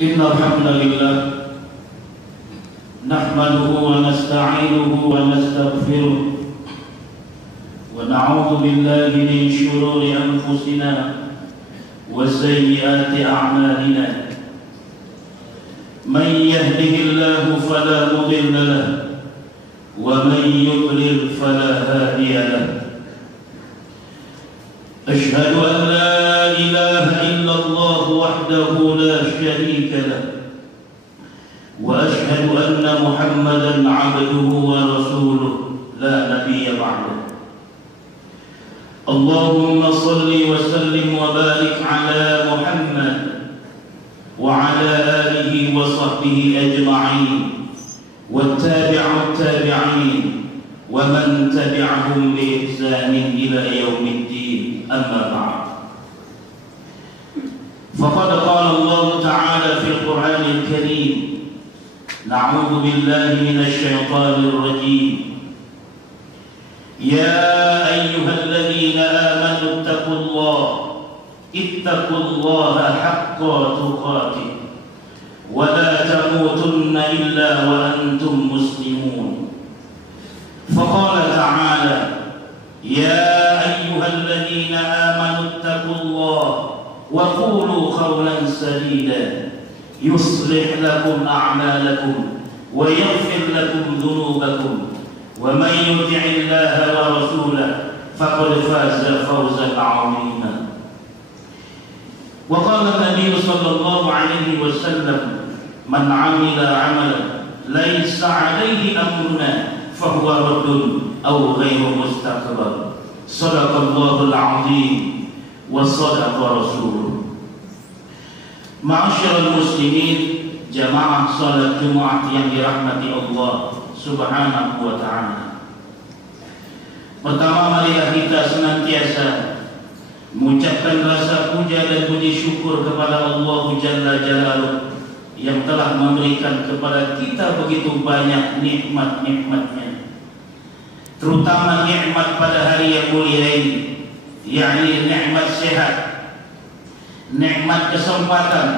إن الحمد لله نحمده ونستعينه ونستغفره ونعوذ بالله من شرور أنفسنا وسيئات أعمالنا من يهده الله فلا مضل له ومن يضلل فلا هادي له أشهد أن لا إله إلا الله وحده لا شريك له وأشهد أن محمدا عبده ورسوله لا نبي بعده اللهم صل وسلم وبارك على محمد وعلى آله وصحبه أجمعين والتابعين ومن تبعهم بإحسان إلى يوم الدين أما بعد فقد قال الله تعالى في القرآن الكريم نعوذ بالله من الشيطان الرجيم يا أيها الذين آمنوا اتقوا الله حق تقاته ولا تموتن إلا وأنتم مسلمون فقال تعالى يا أيها الذين آمنوا اتقوا الله وقولوا قولا سديدا يصلح لكم أعمالكم ويغفر لكم ذنوبكم ومن يطع الله ورسوله فقد فاز فوزا عظيما وقال النبي صلى الله عليه وسلم من عمل عملا ليس عليه أمرنا فهو رد أو غير مستقبل صدق الله العظيم وصدق رسوله. Ma'asyiral muslimin, jamaah salat Jumat yang dirahmati Allah Subhanahu wa ta'ala. Pertama, marilah kita senantiasa mengucapkan rasa puja dan puji syukur kepada Allah Jalla Jalaluh yang telah memberikan kepada kita begitu banyak nikmat-nikmatnya, terutama nikmat pada hari yang mulia ini, yakni nikmat sehat, nikmat kesempatan,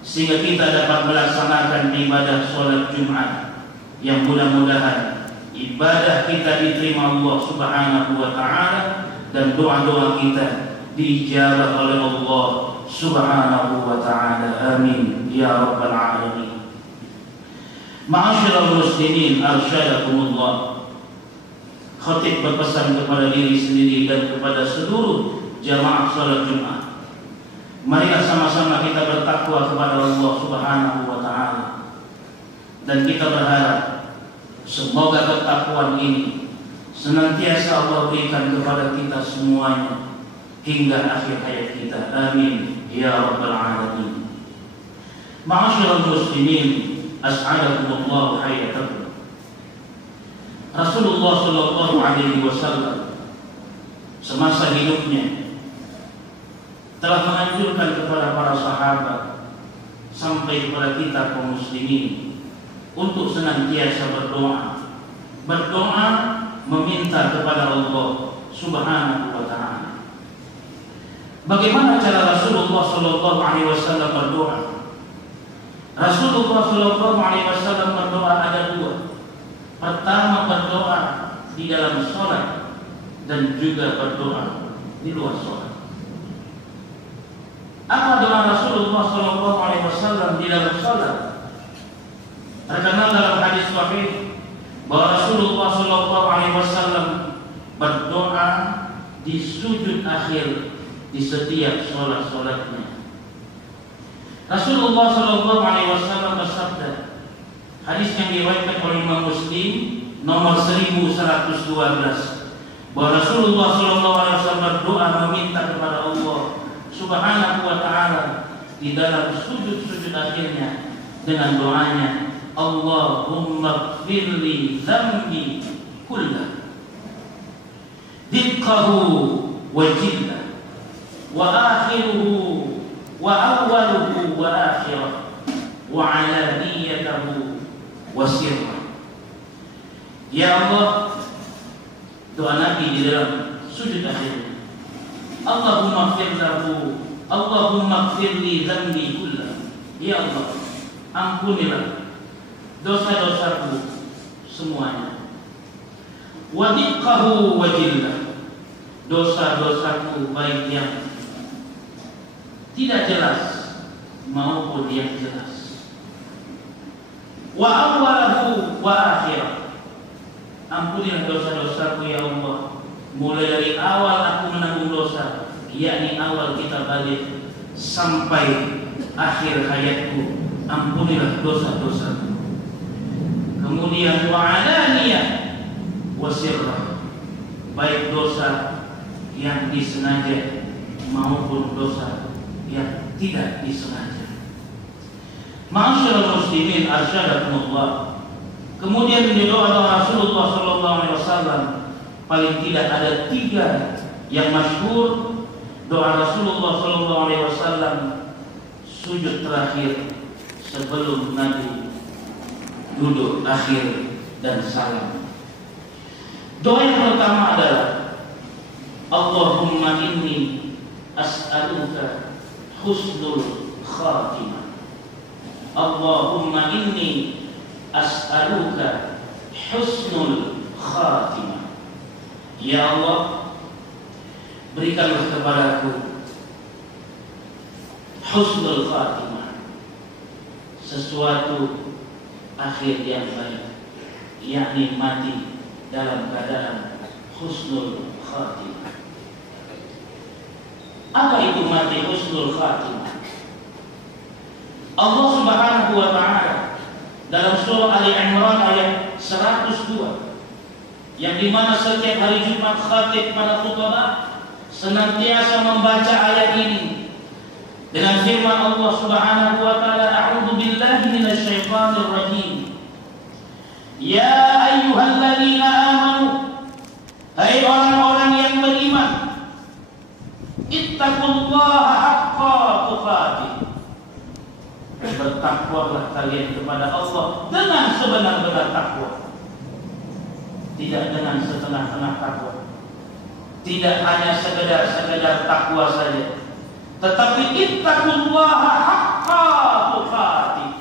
sehingga kita dapat melaksanakan ibadah sholat Jumat yang mudah-mudahan ibadah kita diterima Allah Subhanahu wa ta'ala dan doa-doa kita diijabah oleh Allah Subhanahu wa ta'ala. Amin ya rabbal alamin. Ma'asyiral muslimin arsyadakumullah, khatib berpesan kepada diri sendiri dan kepada seluruh jamaah salat Jumat, marilah sama-sama kita bertakwa kepada Allah Subhanahu wa ta'ala, dan kita berharap semoga ketakwaan ini senantiasa Allah berikan kepada kita semuanya hingga akhir hayat kita. Amin ya rabbal alamin. Ma'asyiral muslimin as'adakumullah hayatakum. Rasulullah sallallahu alaihi wasallam semasa hidupnya telah menganjurkan kepada para sahabat sampai kepada kita kaum muslimin untuk senantiasa berdoa meminta kepada Allah Subhanahu wa ta'ala. Bagaimana cara Rasulullah sallallahu alaihi wasallam berdoa? Rasulullah sallallahu alaihi wasallam berdoa ada dua. Pertama, berdoa di dalam sholat dan juga berdoa di luar sholat. Apa doa Rasulullah sallallahu alaihi wasallam di dalam sholat? Terkenal dalam hadis sahih bahwa Rasulullah sallallahu alaihi wasallam berdoa di sujud akhir di setiap sholat-sholatnya. Rasulullah sallallahu alaihi wasallam bersabda, hadis yang diriwayatkan oleh Imam Muslim nomor 1112, bahwa Rasulullah sallallahu alaihi wasallam berdoa meminta kepada Allah Subhanahu wa ta'ala di dalam sujud-sujud akhirnya dengan doanya, Allahumma ighfirli dzambi kullah diqqahu wa jillah wa akhiruhu wa awwaluhu wa akhirah wa alaniyatahu wa sirrah. Ya Allah, doa Nabi di dalam sujud akhir, Allahumma ighfir lahu, Allahumma ighfirli dzambi kullah. Ya Allah, ampunilah dosa-dosaku semuanya. Wa diqqahu wa jillah, dosa-dosaku baik yang tidak jelas maupun yang jelas. Wa awwalahu wa akhirah, ampunilah dosa-dosaku ya Allah, mulai dari awal aku menanggung dosa, yakni awal kita balik sampai akhir hayatku, ampunilah dosa-dosaku. Kemudian wa alaniyah wa sirrah, baik dosa yang disengaja maupun dosa yang tidak disengaja. Ma'asyiral muslimin arsyadakumullah. Kemudian di doa Rasulullah sallallahu alaihi wasallam paling tidak ada 3 yang masyhur. Doa Rasulullah sallallahu alaihi wasallam sujud terakhir sebelum Nabi duduk akhir dan salam. Doa yang pertama adalah Allahumma inni as'aluka husnul khatimah. Allahumma inni as'aluka husnul khatimah. Ya Allah, berikanlah kepadaku husnul khatimah, sesuatu akhir yang baik, yakni mati dalam keadaan husnul khatimah. Apa itu mati husnul khatimah? Allah Subhanahu wa taala dalam surah Ali Imran ayat 102, yang dimana setiap hari Jumat khatib pada khutbah senantiasa membaca ayat ini dengan firman Allah Subhanahu wa taala, a'udzu billahi minasy syaithanir rajim. Ya ayyuhalladzina amanu, hai orang-orang yang beriman, ittaqullaha haqqa tuqatih, bertakwalah kalian kepada Allah dengan sebenar-benar takwa, tidak dengan setengah-tengah takwa, tidak hanya sekedar takwa saja, tetapi ittaqullaha haqqa tuqatih,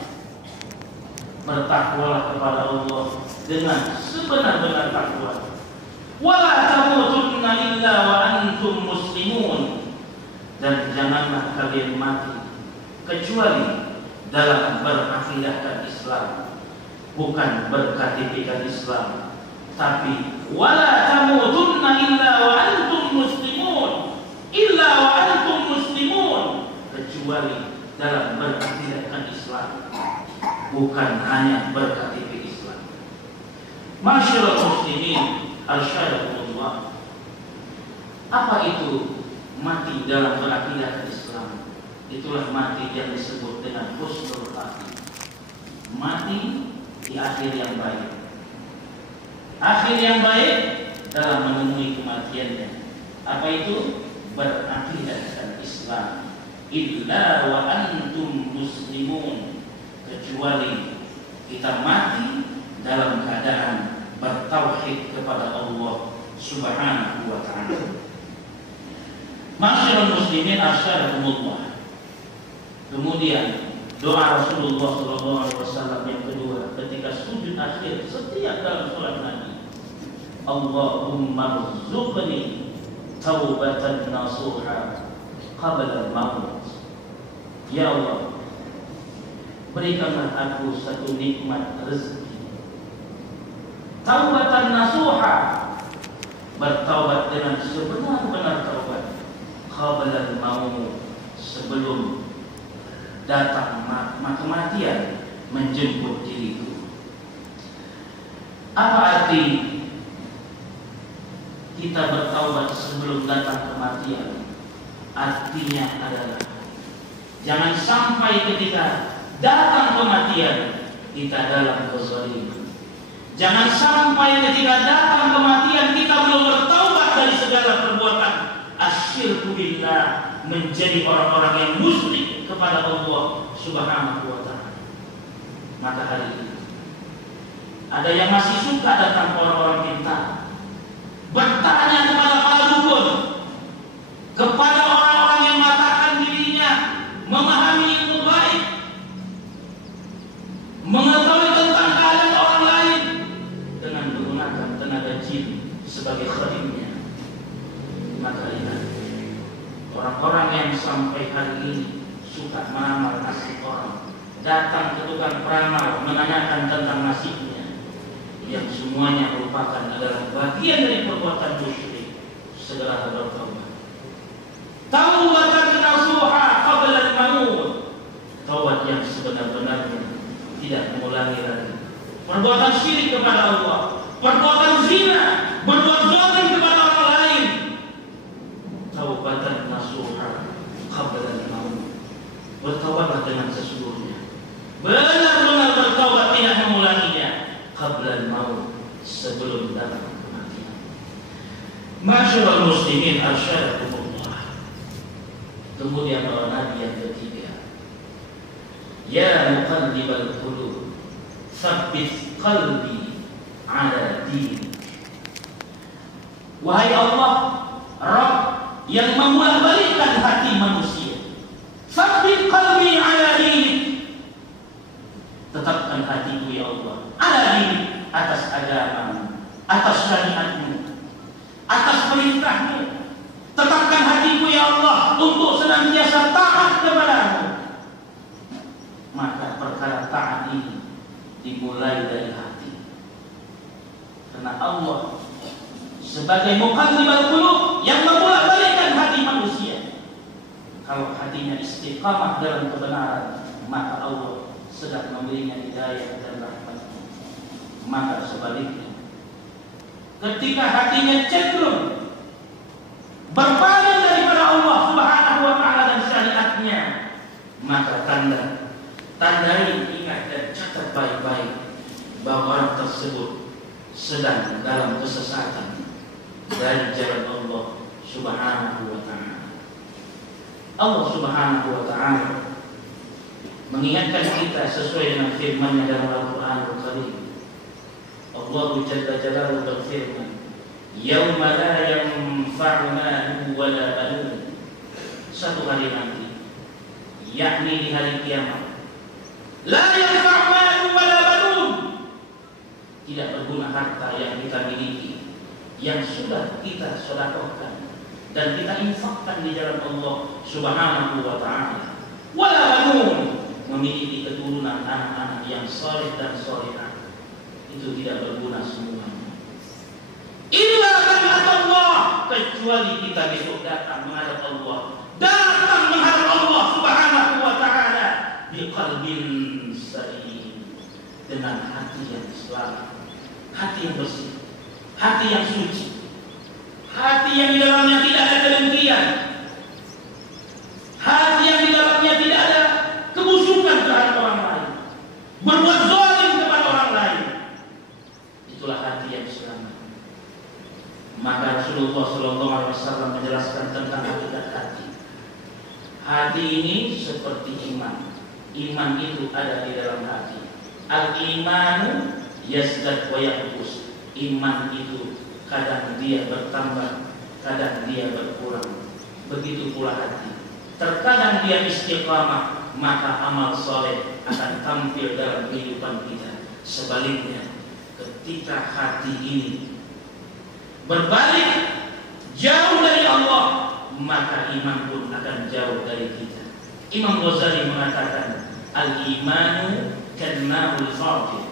bertakwalah kepada Allah dengan sebenar-benar takwa. Wala tamutunna illa wa antum muslimun, dan janganlah kalian mati kecuali dalam berakidahkan Islam, bukan berKTP-kan Islam, tapi wala tamutunna illa wa antum muslimun, illa wa antum muslimun, kecuali dalam berakidahkan Islam, bukan hanya berKTP Islam. Masyaallah muslimin arsyadakumullah. Apa itu mati dalam berakidahkan Islam? Itulah mati yang disebut dengan husnul khatimah, mati di akhir yang baik. Akhir yang baik dalam menemui kematiannya. Apa itu? Berakidahkan Islam. Illa wa antum muslimun, kecuali kita mati dalam keadaan bertauhid kepada Allah Subhanahu wa ta'ala. Masyaallah muslimin asyarakumullah. Kemudian doa Rasulullah sallallahu alaihi wasallam yang kedua ketika sujud akhir setiap dalam salat Nabi, Allahumma rzuqni taubatan nasuha qabla al-maut. Ya Allah, berikanlah aku satu nikmat rezeki, taubatan nasuha, bertaubat dengan sebenar-benar taubat, qabla al-maut, sebelum datang kematian menjemput diriku. Apa arti kita bertaubat sebelum datang kematian? Artinya adalah jangan sampai ketika datang kematian kita dalam kezaliman. Jangan sampai ketika datang kematian kita belum bertaubat dari segala perbuatan asyirku billah, menjadi orang-orang yang musyrik kepada Allah Subhanahu wa ta'ala. Maka hari ini ada yang masih suka datang orang-orang pintar, bertanya kepada para dukun, kepada orang-orang yang mengatakan dirinya memahami ilmu gaib, sebagai khadimnya. Maka ingat, orang-orang yang sampai hari ini suka meramal nasib orang, datang ke tukang peramal menanyakan tentang nasibnya, yang semuanya merupakan adalah bagian dari perbuatan musyrik, segera bertaubat. Taubatan nasuha qabla al-maut, taubat yang sebenar-benarnya, tidak mengulangi lagi perbuatan syirik kepada Allah, perbuatan zina, berbuat zalim kepada orang lain. Taubatan nasuha qabla al-maut, bertaubatlah dengan sesungguhnya, benar-benar bertaubat, tidak mengulanginya qabla al-maut, sebelum datang kematian. Masyarul muslimin arsyadakumullah. Kemudian para nabi yang ketiga, ya muqallibal qulub, tsabbit qalbi ala dinik. Wahai Allah, Rabb yang membolak-balikkan hati manusia, tsabbit qalbi ala dinik, tetapkan hatiku ya Allah, ala dinik, atas agamamu, atas syariatmu, atas perintahmu. Tetapkan hatiku ya Allah untuk senantiasa taat kepadamu. Maka perkara taat ini dimulai dari hati. Karena Allah sebagai muqallibal qulub yang membolak-balikkan hati manusia. Kalau hatinya istiqamah dalam kebenaran, maka Allah sedang memberinya hidayah dan rahmat. Maka sebaliknya, ketika hatinya cenderung berpaling daripada Allah Subhanahu wa ta'ala dan syariatnya, maka tandai, ingat dan catat baik-baik bahwa orang tersebut sedang dalam kesesatan dari jalan Allah Subhanahu wa ta'ala. Allah Subhanahu wa ta'ala mengingatkan kita sesuai dengan firman-Nya dalam Al-Qur'anul Karim. Allah Jalla Jalaluhu berfirman, yauma la yanfa'u malun wala banun. Satu hari nanti, yakni di hari kiamat, la yanfa'u malun wala banun, tidak berguna harta yang kita miliki, yang sudah kita sedekahkan dan kita infakkan di jalan Allah Subhanahu wa ta'ala. Wala banun, memiliki keturunan anak-anak yang saleh dan salihah, itu tidak berguna semuanya. Illa man Allah, kecuali kita besok datang menghadap Allah, datang menghadap Allah Subhanahu wa ta'ala biqalbin salim, dengan hati yang selamat, hati yang bersih, hati yang suci, hati yang di dalamnya tidak ada kedengkian, hati yang di dalamnya tidak ada kebusukan terhadap orang lain, berbuat zalim kepada orang lain. Itulah hati yang selamat. Maka Rasulullah SAW menjelaskan tentang hakikat hati. Hati ini seperti iman. Iman itu ada di dalam hati. Al-imanu yazdad wa yanqus. Iman itu kadang dia bertambah, kadang dia berkurang. Begitu pula hati. Terkadang dia istiqamah, maka amal soleh akan tampil dalam kehidupan kita. Sebaliknya, ketika hati ini berbalik jauh dari Allah, maka iman pun akan jauh dari kita. Imam Ghazali mengatakan, al-imanu kanna'ul fadil.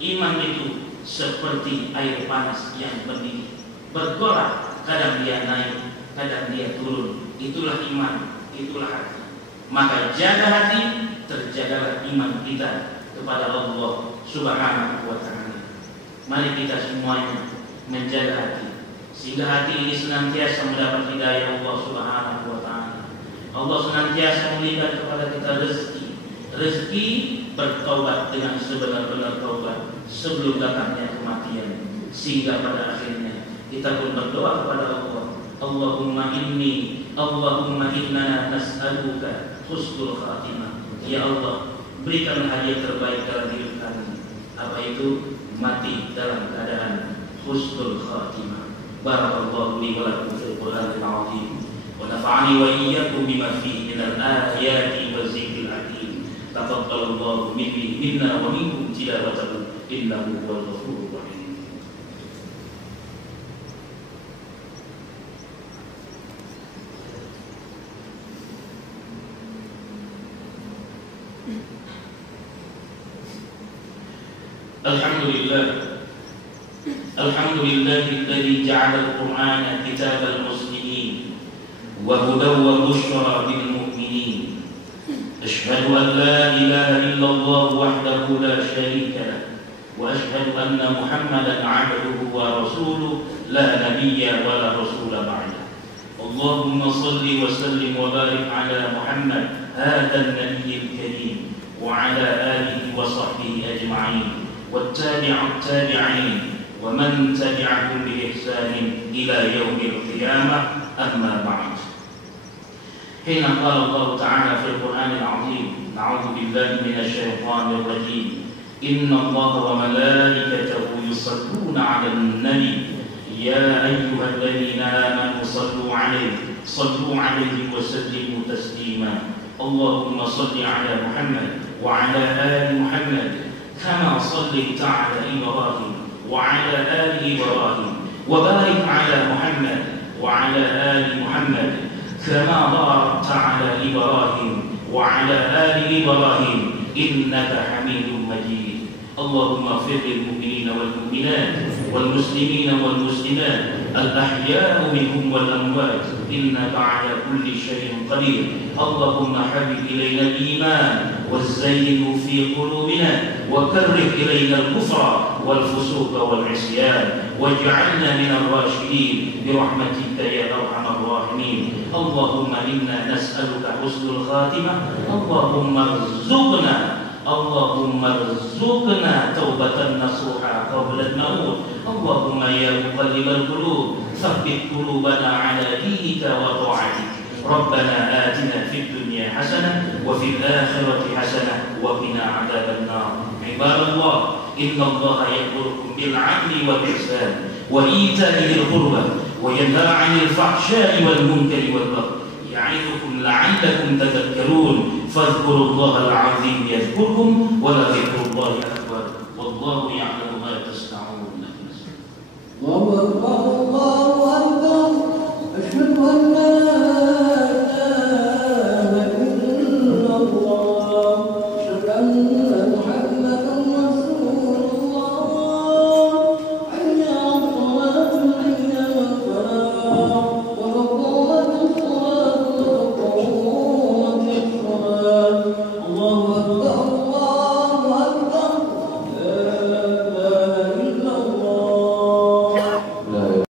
Iman itu seperti air panas yang mendidih, bergolak, kadang dia naik, kadang dia turun. Itulah iman, itulah hati. Maka jaga hati, terjagalah iman kita kepada Allah Subhanahu wa ta'ala. Mari kita semuanya menjaga hati, sehingga hati ini senantiasa mendapat hidayah Allah Subhanahu wa ta'ala. Allah senantiasa memberikan kepada kita rezeki bertaubat dengan sebenar-benar taubat sebelum datangnya kematian, sehingga pada akhirnya kita pun berdoa kepada Allah, Allahumma inna nas'aluka husnul khatimah. Ya Allah, berikan hadiah terbaik dalam hidup kami. Apa itu? Mati dalam keadaan husnul khatimah. Barakallahu li wa lakum fil Qur'anil 'azim wa nafa'ani wa iyyakum bima fihi minal ayati wa zikril hakim. Taqabbalallahu minna wa minkum tilawatahu innahu huwal ghafurur rahim. Alhamdulillahi alladzi ja'ala al-Qur'ana kitabal muslimin wa hudaw wa bushra bil mu'minin. Asyhadu an la ilaha illallah wahdahu la syarika lah wa asyhadu anna Muhammadan 'abduhu wa rasuluhu la nabiyya wa la rasula ba'da. Allahumma salli wa sallim wa barik ala Muhammad hadzal nabiyyil karim wa ala alihi wa sahbihi ajma'in wattabi'ut tabi'in wa man tabi'ahum bi ihsanin ila yaumil qiyamah, amma ba'd. Hina qala Allah Ta'ala fil Qur'anil 'azim, a'udzu billahi minasy syaithanir rajim. Inna Allaha wa malaikatahu yusalluna 'alan nabi ya ayyuhalladzina amanu sallu 'alaihi wa sallimu taslima. Allahumma salli 'ala Muhammad wa 'ala ali Muhammad kama shallaita 'ala Ibrahim وعلى آل إبراهيم وبارك على محمد وعلى آل محمد كما باركت على إبراهيم وعلى آل إبراهيم إنك حميد مجيد. اللهم اغفر للمؤمنين والمؤمنات والمسلمين والمسلمات الأحياء منهم والأموات إنك على كل شيء قدير. اللهم حبب إلينا الإيمان وزينه في قلوبنا وكره إلينا الكفر والفسوق والعصيان واجعلنا من الراشدين برحمتك يا أرحم الراحمين. اللهم إنا نسألك حسن الخاتمة. اللهم ارزقنا توبة نصوحا قبل الموت. اللهم يا مقلب القلوب ثبت قلوبنا على دينك وطاعتك. ربنا آتنا في الدنيا حسنة وفي الآخرة حسنة وقنا عذاب النار. عباد الله، إن الله يأمركم بالعدل والإحسان وإيتاء ذي القربى وينهى عن الفحشاء والمنكر والبغي يعظكم لعلكم تذكرون. فاذكروا الله العظيم يذكركم ولذكر الله أكبر والله يعلم ما تصنعون. الله أكبر الله أكبر. أشهد أن لا